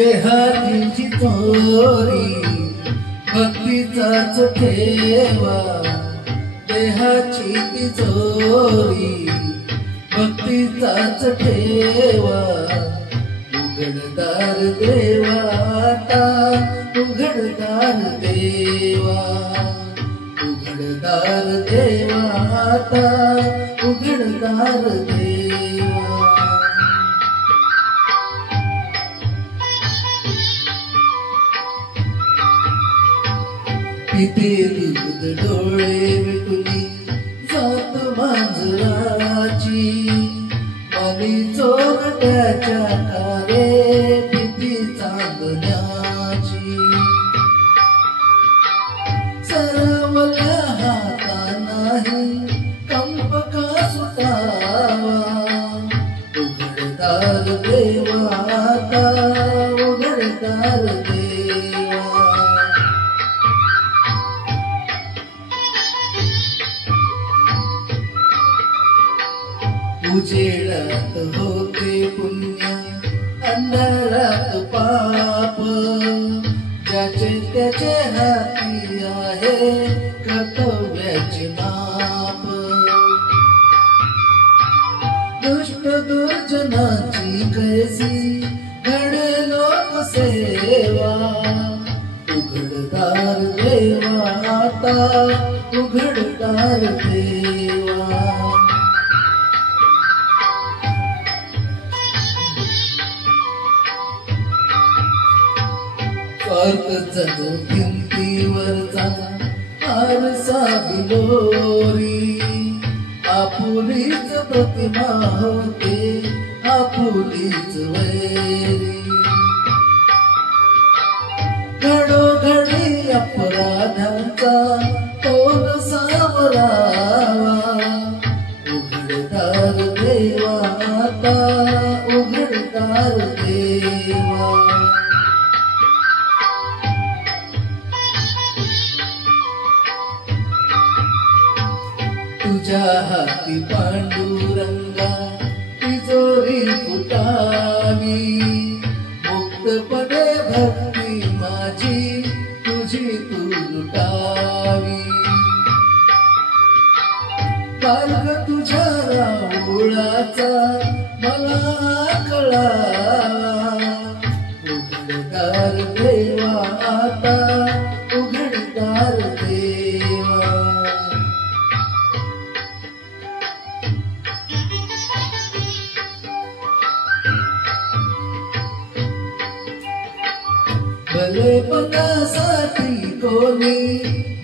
देहाची चोरी भक्तीचाच ठेवा, देहाची तिजोरी भक्तीचाच ठेवा. उघडदार देवा आता, उघडदार देवा, उघडदार देवा आता, उघडदार देवा. किती दूध डोळे विटुनी जात मांजराची, मनी चोरट्याच्या कारे भीती चांदण्याची. सरवल्या हातानाही कंप का सुटावा, उघडदार देवा आता, उघडदार देवा. उजेडात होते पुण्य, अंधारात पाप, ज्याचे त्याचे हाती आहे कर्तव्याचे माप. दुष्ट दुर्जनाची कैसी घडे लोक सेवा, उघडदार देवा आता, उघडदार देवा. स्वार्थ जणू भिंतीवरचा आरसा बिलोरी, आपुलीच प्रतिमा होते आपुलीच वैरी. घडोघडी अपराधांचा तोल सावरावा, उघडदार देवा आता, उघडदार देवा. तुझ्या हाती पांडुरंगा तिजोरी फुटावी, मुक्तपणे भक्ती माझी तुझी तू लुटावी. बालक तुझ्या राऊळाचा मला कळावा, उघडदार देवा आता, उघडदार देवा. भलेपणासाठी कोणी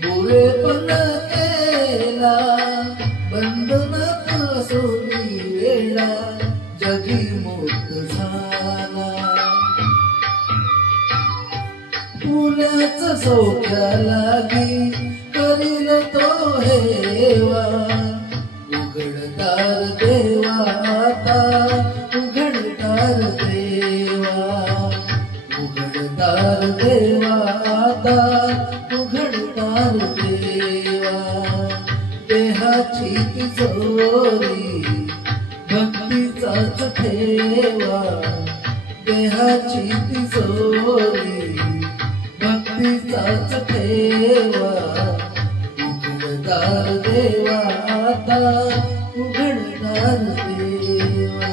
बुरेपण केला, बंधनात सोनी वेळा जगी मुक्त झाला. फुल्याच सौख्या लागी करील तो हेवा, उघडदार देवा आता, उघडदार देवा, उघडदार देवा आता, उघडदार देवा. देहाची तिजोरी भक्तीचाच ठेवा, देहाची तिजोरी भक्तीचाच ठेवा. उघडदार देवा आता, उघडदार देवा.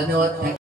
धन्यवाद.